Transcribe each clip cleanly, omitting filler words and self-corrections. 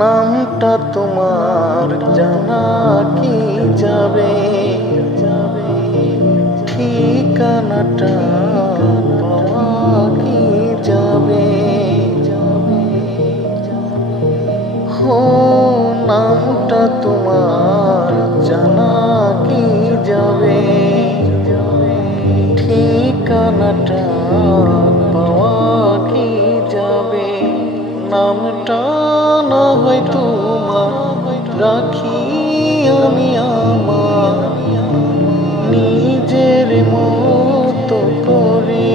নামটা তোমার জানা কি যাবে, ঠিকানাটা পাওয়া কি যাবে। হো, নামটা তোমার জানা কি যাবে, ঠিকানাটা পাওয়া কি যাবে। নামটা না হয় তোমার রাখি আমি আমার নিজের মতো করে,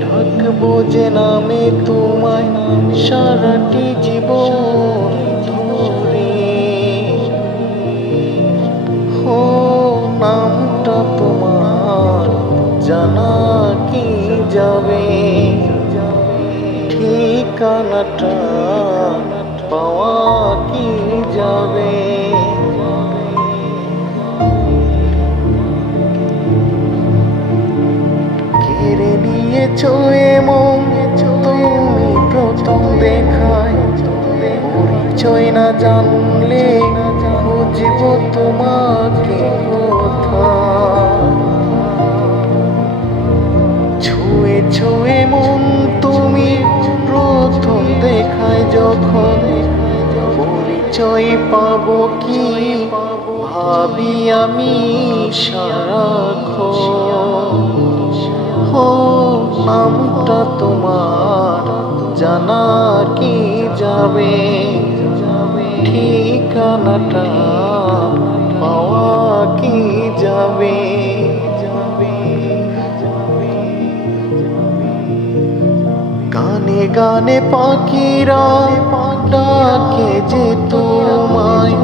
ডাকবো যে নামে তোমায় সারাটি জীবন ধরে। ও নামটা তোমার জানা কি যাবে, ঠিকানাটা পাওয়া কি যাবে। কেড়ে নিয়েছো এমন তুমি প্রথম দেখায়, পরিচয় না জানলে খুঁজবো তোমাকে কোথায়। ছুঁয়ে ছুঁয়ে মন তুমি প্রথম দেখায় যখন, পরিচয় পাবো কি ভাবি আমি সারাক্ষণ। ও নামটা তোমার জানা কি যাবে, ঠিকানাটা পাওয়া কি যাবে। গানে গানে পাখিরা ডাকে যে তোমায়,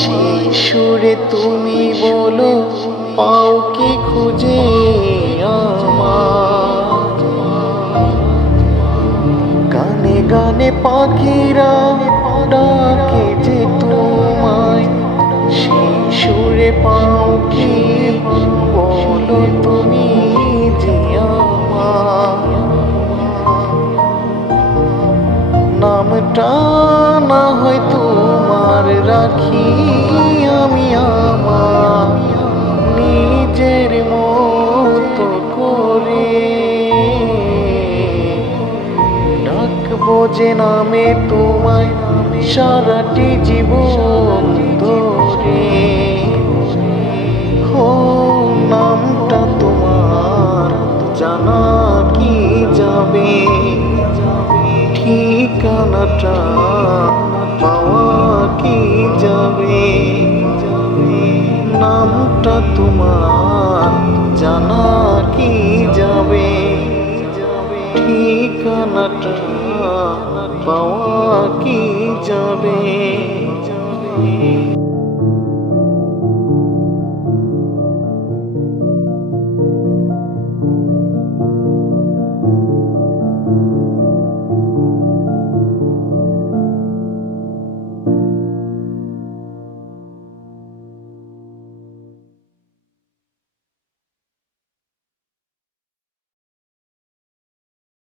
সেই সুরে তুমি বলো পাও কি খুঁজে আমার। গানে গানে পাখিরা ডাকে যে তোমায়, সেই সুরে পাও কি বলো তুমি যে আমার। নামটা না হয় তোমার রাখি আমি আমার নিজের মতো করে, ডাকবো যে নামে তোমায় সারাটি জীবন ধরে। ও নামটা তোমার জানা কি যাবে, ঠিকানাটা পাওয়া কি যাবে। নামটা তোমার জানা কি যাবে, ঠিকানাটা পাওয়া কি যাবে।